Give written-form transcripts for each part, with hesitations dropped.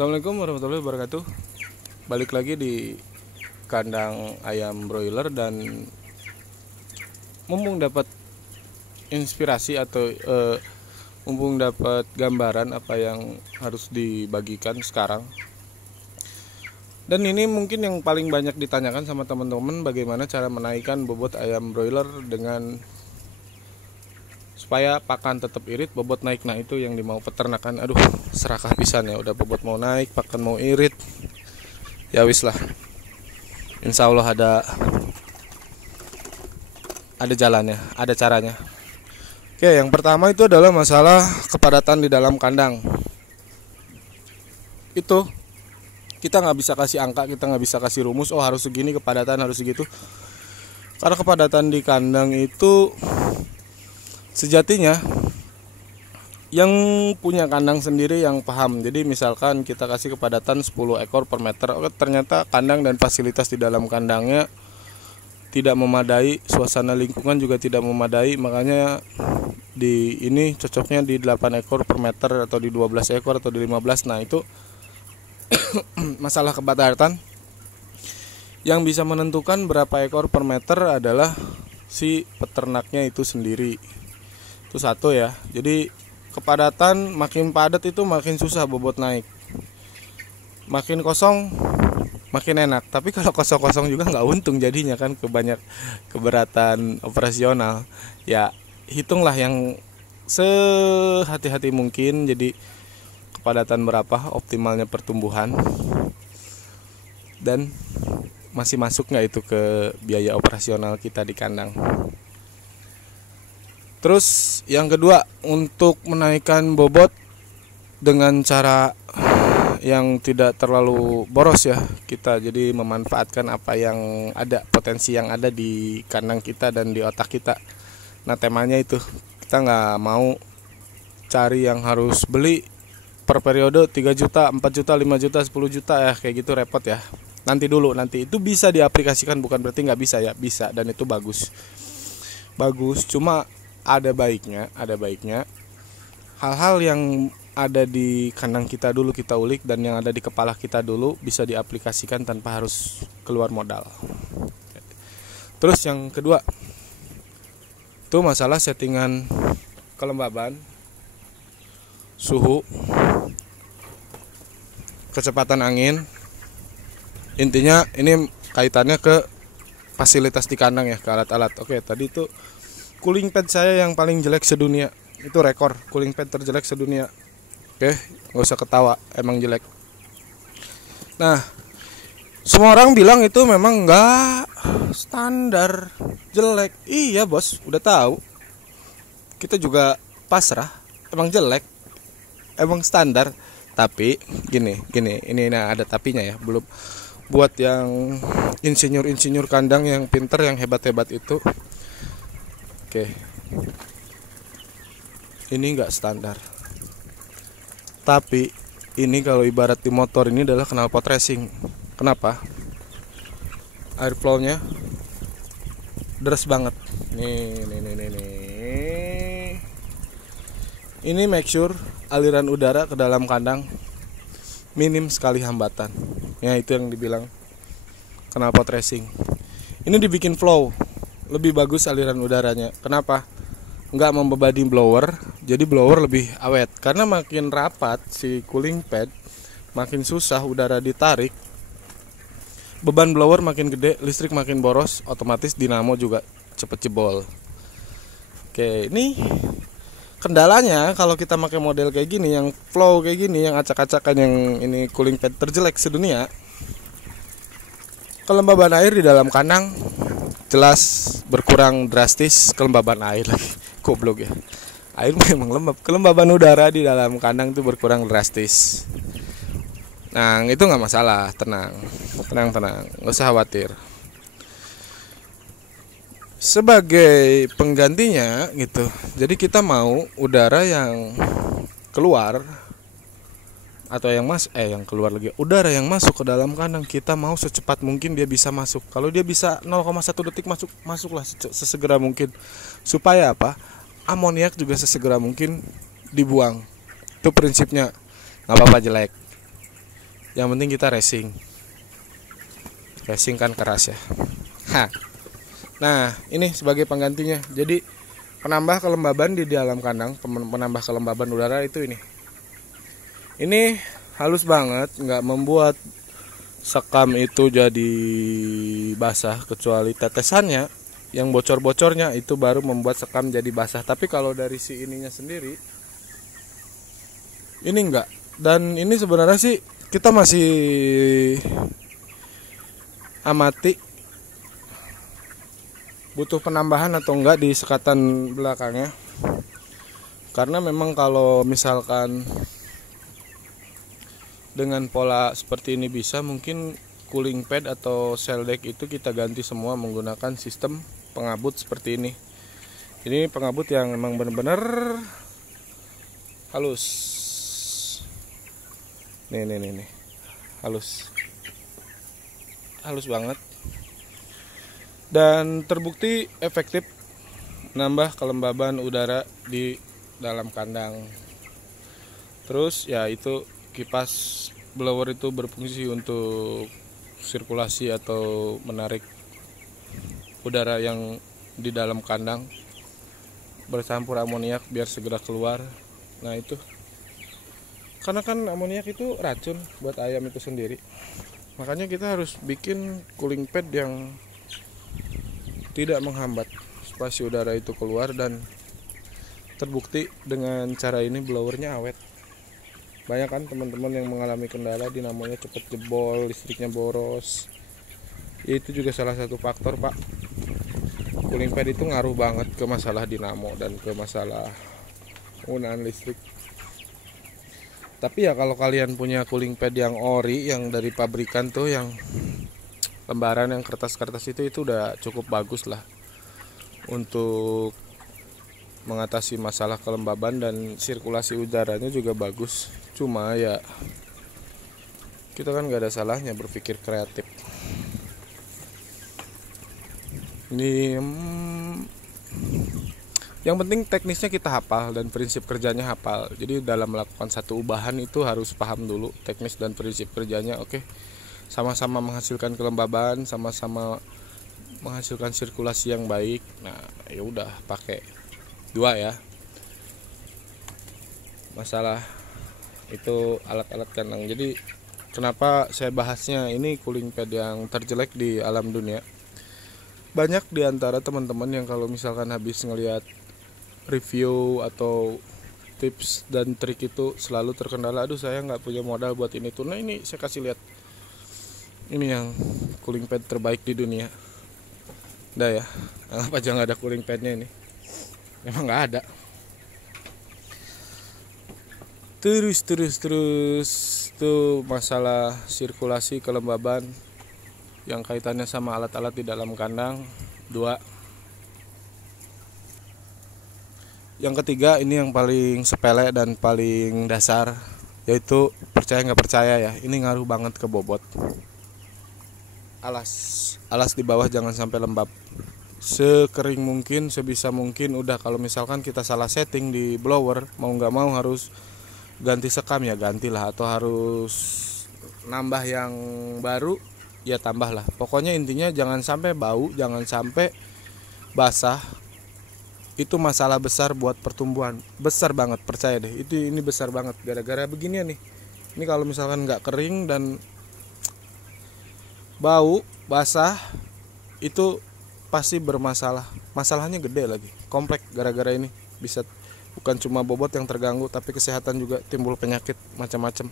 Assalamualaikum warahmatullahi wabarakatuh. Balik lagi di kandang ayam broiler, dan mumpung dapat inspirasi atau mumpung dapat gambaran apa yang harus dibagikan sekarang. Dan ini mungkin yang paling banyak ditanyakan sama teman-teman, bagaimana cara menaikkan bobot ayam broiler dengan supaya pakan tetap irit, bobot naik. Nah itu yang dimau peternakan. Aduh, serakah pisan ya, udah bobot mau naik, pakan mau irit. Ya wis lah, insya Allah ada jalannya, ada caranya. Oke, yang pertama itu adalah masalah kepadatan di dalam kandang. Itu kita nggak bisa kasih angka, kita nggak bisa kasih rumus, oh harus segini kepadatan, harus segitu. Karena kepadatan di kandang itu sejatinya yang punya kandang sendiri yang paham. Jadi misalkan kita kasih kepadatan 10 ekor per meter, ternyata kandang dan fasilitas di dalam kandangnya tidak memadai, suasana lingkungan juga tidak memadai, makanya di ini cocoknya di 8 ekor per meter atau di 12 ekor atau di 15. Nah itu masalah kepadatan. Yang bisa menentukan berapa ekor per meter adalah si peternaknya itu sendiri. Itu satu ya. Jadi kepadatan makin padat itu makin susah bobot naik. Makin kosong makin enak. Tapi kalau kosong-kosong juga nggak untung jadinya kan, keberatan operasional. Ya hitunglah yang sehati-hati mungkin. Jadi kepadatan berapa optimalnya pertumbuhan, dan masih masuk nggak itu ke biaya operasional kita di kandang. Terus yang kedua, untuk menaikkan bobot dengan cara yang tidak terlalu boros ya, kita jadi memanfaatkan apa yang ada, potensi yang ada di kandang kita dan di otak kita. Nah temanya itu, kita nggak mau cari yang harus beli per periode 3 juta, 4 juta, 5 juta, 10 juta ya, kayak gitu repot ya. Nanti dulu, nanti itu bisa diaplikasikan, bukan berarti nggak bisa ya, bisa, dan itu bagus. Cuma ada baiknya hal-hal yang ada di kandang kita dulu kita ulik, dan yang ada di kepala kita dulu bisa diaplikasikan tanpa harus keluar modal. Terus yang kedua itu masalah settingan kelembaban, suhu, kecepatan angin. Intinya ini kaitannya ke fasilitas di kandang ya, ke alat-alat. Oke, tadi itu cooling pad saya yang paling jelek sedunia. Itu rekor cooling pad terjelek sedunia. Oke, gak usah ketawa, emang jelek. Nah, semua orang bilang itu memang gak standar, jelek. Iya bos, udah tahu. Kita juga pasrah, emang jelek, emang standar. Tapi gini, ini ada tapinya ya. Belum buat yang insinyur kandang yang pinter, yang hebat itu. Oke, ini enggak standar. Tapi ini kalau ibarat di motor, ini adalah knalpot racing. Kenapa? Airflow-nya deres banget. Nih. Ini make sure aliran udara ke dalam kandang minim sekali hambatan. Ya itu yang dibilang knalpot racing. Ini dibikin flow, lebih bagus aliran udaranya. Kenapa? Nggak membebani blower, jadi blower lebih awet. Karena makin rapat si cooling pad, makin susah udara ditarik, beban blower makin gede, listrik makin boros, otomatis dinamo juga cepet jebol. Oke, ini kendalanya kalau kita pakai model kayak gini, yang flow kayak gini, yang acak-acakan, yang ini cooling pad terjelek sedunia, kelembaban air di dalam kandang jelas berkurang drastis. Kelembaban air lagi, goblok ya. Air memang lembab. Kelembaban udara di dalam kandang itu berkurang drastis. Nah itu nggak masalah, tenang, nggak usah khawatir. Sebagai penggantinya gitu, jadi kita mau udara yang keluar atau yang keluar lagi, udara yang masuk ke dalam kandang kita mau secepat mungkin dia bisa masuk. Kalau dia bisa 0,1 detik masuklah sesegera mungkin. Supaya apa? Amoniak juga sesegera mungkin dibuang. Itu prinsipnya. Nggak apa-apa jelek. Yang penting kita racing kan keras ya. Nah ini sebagai penggantinya. Jadi penambah kelembaban di dalam kandang, penambah kelembaban udara itu ini halus banget, nggak membuat sekam itu jadi basah, kecuali tetesannya yang bocor-bocornya itu baru membuat sekam jadi basah. Tapi kalau dari si ininya sendiri ini enggak. Dan ini sebenarnya sih kita masih amati butuh penambahan atau enggak di sekatan belakangnya, karena memang kalau misalkan dengan pola seperti ini bisa, mungkin cooling pad atau shell deck itu kita ganti semua menggunakan sistem pengabut seperti ini. Ini pengabut yang memang benar-benar halus. Nih halus banget, dan terbukti efektif menambah kelembaban udara di dalam kandang. Terus ya itu kipas blower itu berfungsi untuk sirkulasi atau menarik udara yang di dalam kandang bercampur amoniak biar segera keluar. Nah itu karena kan amoniak itu racun buat ayam itu sendiri, makanya kita harus bikin cooling pad yang tidak menghambat spasi udara itu keluar. Dan terbukti dengan cara ini blowernya awet. Banyak kan teman-teman yang mengalami kendala dinamonya cepat jebol, listriknya boros. Ya, itu juga salah satu faktor, Pak. Cooling pad itu ngaruh banget ke masalah dinamo dan ke masalah penggunaan listrik. Tapi ya kalau kalian punya cooling pad yang ori, yang dari pabrikan tuh, yang lembaran yang kertas-kertas itu udah cukup bagus lah untuk mengatasi masalah kelembaban, dan sirkulasi udaranya juga bagus. Cuma ya kita kan gak ada salahnya berpikir kreatif. Ini yang penting teknisnya kita hafal dan prinsip kerjanya hafal. Jadi dalam melakukan satu ubahan itu harus paham dulu teknis dan prinsip kerjanya. Oke, sama-sama menghasilkan kelembaban, sama-sama menghasilkan sirkulasi yang baik. Nah ya udah pakai dua ya. Masalah itu alat-alat kandang. Jadi kenapa saya bahasnya ini cooling pad yang terjelek di alam dunia? Banyak di antara teman-teman yang kalau misalkan habis ngelihat review atau tips dan trik itu selalu terkendala, aduh saya nggak punya modal buat ini tuh. Nah ini saya kasih lihat, ini yang cooling pad terbaik di dunia. Udah ya, anggap aja nggak ada cooling padnya ini, memang nggak ada. Terus tuh masalah sirkulasi kelembaban yang kaitannya sama alat-alat di dalam kandang. 2. Yang ketiga, ini yang paling sepele dan paling dasar, yaitu percaya nggak percaya ya, ini ngaruh banget ke bobot. Alas di bawah jangan sampai lembab. Sekering mungkin, sebisa mungkin. Udah kalau misalkan kita salah setting di blower, mau nggak mau harus ganti sekam ya gantilah, atau harus nambah yang baru ya tambahlah. Pokoknya intinya jangan sampai bau, jangan sampai basah. Itu masalah besar buat pertumbuhan, besar banget, percaya deh. Ini besar banget gara-gara beginian nih. Ini kalau misalkan nggak kering dan bau basah, itu pasti bermasalah. Masalahnya gede lagi, kompleks gara-gara ini. Bisa bukan cuma bobot yang terganggu, tapi kesehatan juga, timbul penyakit macam-macam.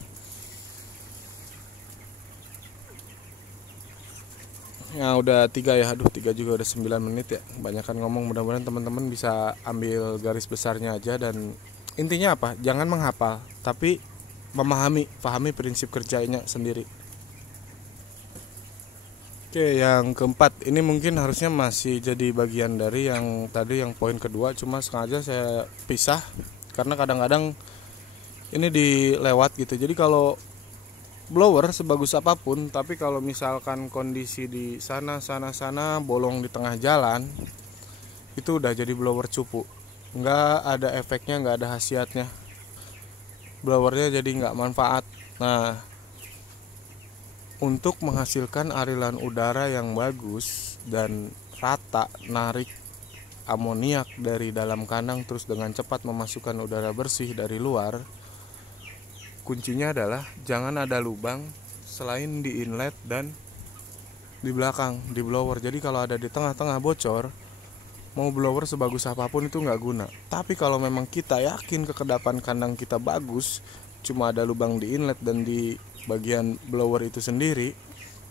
Ya udah 3 ya, aduh 3 juga udah 9 menit ya. Kebanyakan ngomong, mudah-mudahan teman-teman bisa ambil garis besarnya aja. Dan intinya apa? Jangan menghafal, tapi pahami prinsip kerjanya sendiri. Oke, yang keempat, ini mungkin harusnya masih jadi bagian dari yang tadi, yang poin kedua, cuma sengaja saya pisah karena kadang-kadang ini dilewat gitu. Jadi kalau blower sebagus apapun, tapi kalau misalkan kondisi di sana bolong di tengah jalan, itu udah jadi blower cupu, nggak ada efeknya, nggak ada khasiatnya, blowernya jadi nggak manfaat. Nah untuk menghasilkan aliran udara yang bagus dan rata, narik amoniak dari dalam kandang terus dengan cepat memasukkan udara bersih dari luar, kuncinya adalah jangan ada lubang selain di inlet dan di belakang, di blower. Jadi kalau ada di tengah-tengah bocor, mau blower sebagus apapun itu nggak guna. Tapi kalau memang kita yakin kekedapan kandang kita bagus, cuma ada lubang di inlet dan di bagian blower itu sendiri,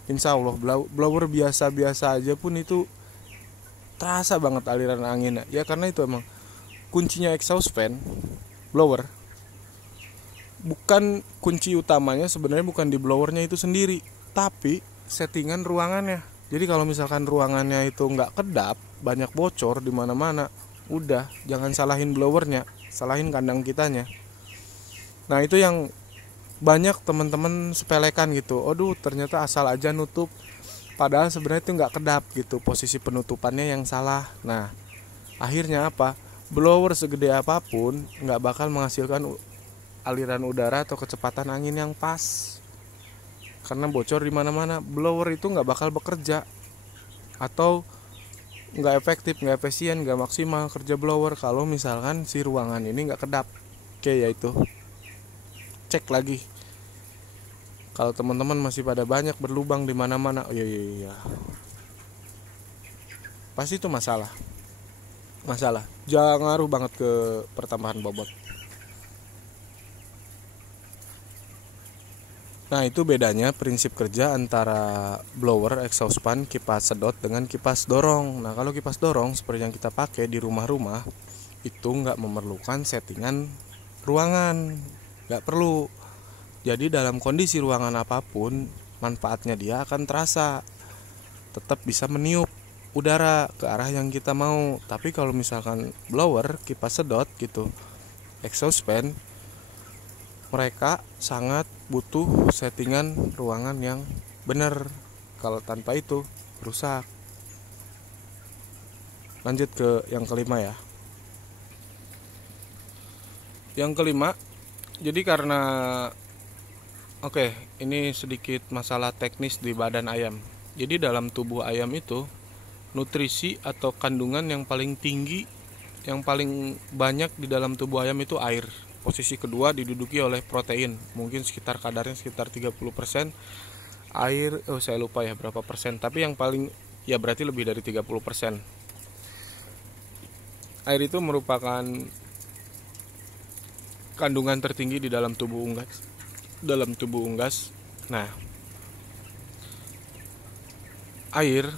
insya Allah blower biasa-biasa aja pun itu terasa banget aliran anginnya. Ya karena itu emang kuncinya exhaust fan blower. Bukan kunci utamanya sebenarnya bukan di blowernya itu sendiri, tapi settingan ruangannya. Jadi kalau misalkan ruangannya itu nggak kedap, banyak bocor di mana-mana, udah jangan salahin blowernya, salahin kandang kitanya. Nah itu yang banyak teman-teman sepelekan gitu. Aduh ternyata asal aja nutup, padahal sebenarnya itu nggak kedap gitu, posisi penutupannya yang salah. Nah akhirnya apa? Blower segede apapun nggak bakal menghasilkan aliran udara atau kecepatan angin yang pas, karena bocor di mana-mana. Blower itu nggak bakal bekerja atau nggak efektif, nggak efisien, nggak maksimal kerja blower kalau misalkan si ruangan ini nggak kedap. Oke, ya itu cek lagi. Kalau teman-teman masih pada banyak berlubang di mana-mana, oh iya, pasti itu masalah. Jangan ngaruh banget ke pertambahan bobot. Nah itu bedanya prinsip kerja antara blower, exhaust fan, kipas sedot dengan kipas dorong. Nah kalau kipas dorong seperti yang kita pakai di rumah-rumah itu nggak memerlukan settingan ruangan, nggak perlu. Jadi dalam kondisi ruangan apapun manfaatnya dia akan terasa, tetap bisa meniup udara ke arah yang kita mau. Tapi kalau misalkan blower, kipas sedot gitu, exhaust fan, mereka sangat butuh settingan ruangan yang benar. Kalau tanpa itu rusak. Lanjut ke yang kelima ya. Yang kelima, jadi karena ini sedikit masalah teknis di badan ayam. Jadi dalam tubuh ayam itu nutrisi atau kandungan yang paling tinggi, yang paling banyak di dalam tubuh ayam itu air. Posisi kedua diduduki oleh protein, mungkin kadarnya sekitar 30%. Air, saya lupa ya berapa persen, tapi yang paling ya berarti lebih dari 30%. Air itu merupakan kandungan tertinggi di dalam tubuh unggas. Nah, air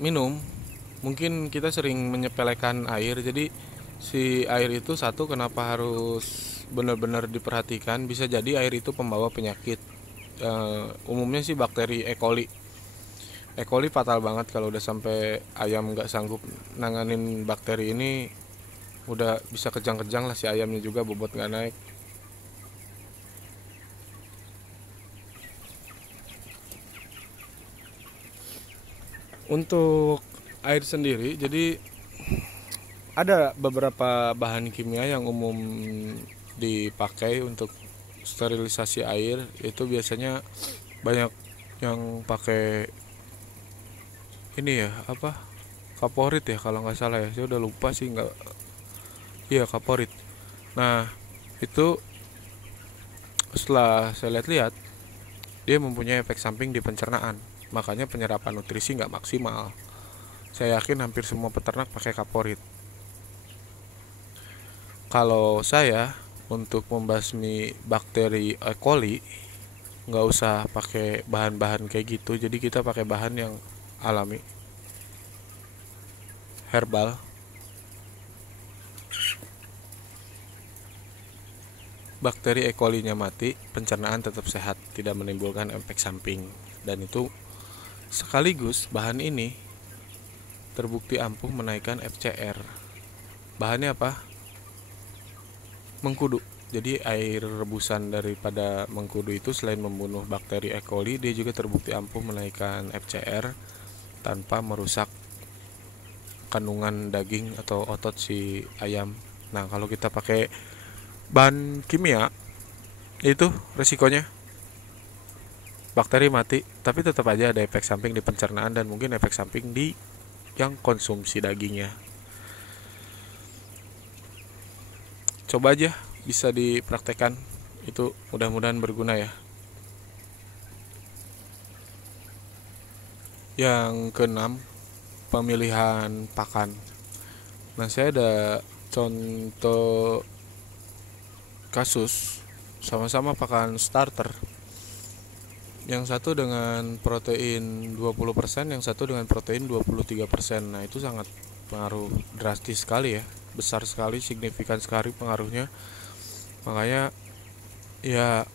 minum, mungkin kita sering menyepelekan air. Jadi si air itu satu, kenapa harus benar-benar diperhatikan? Bisa jadi air itu pembawa penyakit. Umumnya sih bakteri E. coli. E. coli fatal banget kalau udah sampai ayam nggak sanggup nanganin bakteri ini, udah bisa kejang-kejang lah si ayamnya juga, bobot nggak naik. Untuk air sendiri, jadi ada beberapa bahan kimia yang umum dipakai untuk sterilisasi air. Itu biasanya banyak yang pakai ini ya, kaporit ya kalau nggak salah ya, saya udah lupa sih, nggak, iya kaporit. Nah itu setelah saya lihat-lihat, dia mempunyai efek samping di pencernaan, makanya penyerapan nutrisi nggak maksimal. Saya yakin hampir semua peternak pakai kaporit. Kalau saya untuk membasmi bakteri E. coli nggak usah pakai bahan-bahan kayak gitu. Jadi kita pakai bahan yang alami, herbal. Bakteri E. coli-nya mati, pencernaan tetap sehat, tidak menimbulkan efek samping. Dan itu sekaligus bahan ini terbukti ampuh menaikkan FCR. Bahannya apa? Mengkudu. Jadi air rebusan daripada mengkudu itu selain membunuh bakteri E. coli, dia juga terbukti ampuh menaikkan FCR tanpa merusak kandungan daging atau otot si ayam. Nah kalau kita pakai bahan kimia, itu resikonya bakteri mati, tapi tetap aja ada efek samping di pencernaan dan mungkin efek samping di yang konsumsi dagingnya. Coba aja, bisa dipraktekkan, itu mudah-mudahan berguna ya. Yang keenam, pemilihan pakan. Nah, saya ada contoh kasus sama-sama pakan starter. Yang satu dengan protein 20%, yang satu dengan protein 23%. Nah, itu sangat pengaruh drastis sekali ya. Besar sekali, signifikan sekali pengaruhnya. Makanya ya,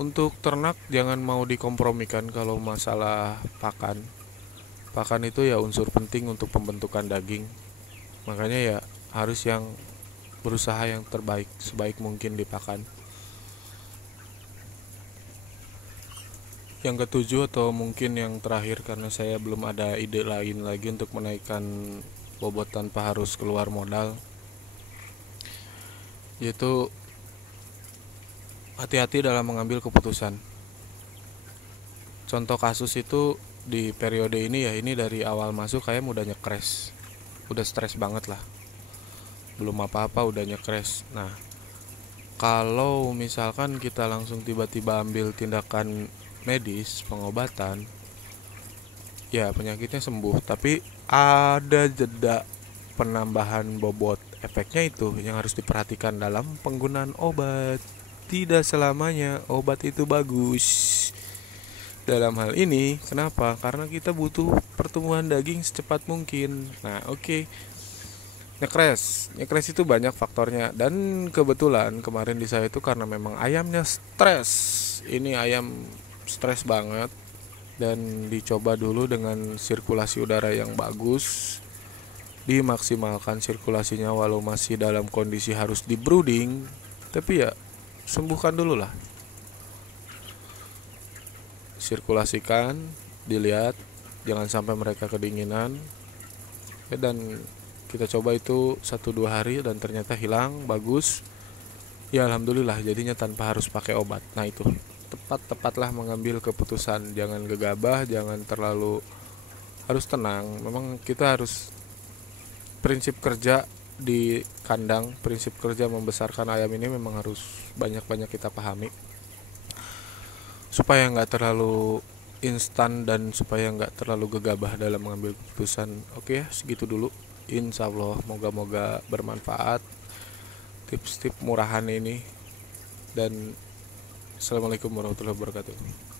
untuk ternak jangan mau dikompromikan kalau masalah pakan. Pakan itu ya unsur penting untuk pembentukan daging. Makanya ya harus yang berusaha yang terbaik, sebaik mungkin di pakan. Yang ketujuh atau mungkin yang terakhir, karena saya belum ada ide lain lagi untuk menaikkan bobot tanpa harus keluar modal, yaitu hati-hati dalam mengambil keputusan. Contoh kasus itu di periode ini ya, ini dari awal masuk kayak udah nyekres, udah stres banget lah, belum apa-apa udah nyekres. Nah, kalau misalkan kita langsung tiba-tiba ambil tindakan medis, pengobatan, ya penyakitnya sembuh, tapi ada jeda penambahan bobot. Efeknya itu yang harus diperhatikan dalam penggunaan obat. Tidak selamanya obat itu bagus. Dalam hal ini, kenapa? Karena kita butuh pertumbuhan daging secepat mungkin. Nah, oke. Nyekres itu banyak faktornya, dan kebetulan kemarin di saya itu karena memang ayamnya stres. Ini ayam stres banget, dan dicoba dulu dengan sirkulasi udara yang bagus, dimaksimalkan sirkulasinya walau masih dalam kondisi harus di brooding, tapi ya sembuhkan dulu lah, sirkulasikan, dilihat jangan sampai mereka kedinginan ya, dan kita coba itu 1-2 hari dan ternyata hilang, bagus ya, alhamdulillah, jadinya tanpa harus pakai obat. Nah, itu tepatlah mengambil keputusan, jangan gegabah, jangan terlalu, harus tenang. Memang kita harus, prinsip kerja di kandang, prinsip kerja membesarkan ayam ini memang harus banyak-banyak kita pahami supaya nggak terlalu instan dan supaya nggak terlalu gegabah dalam mengambil keputusan. Oke ya, segitu dulu. Insya Allah moga-moga bermanfaat tips-tips murahan ini, dan Assalamualaikum warahmatullahi wabarakatuh.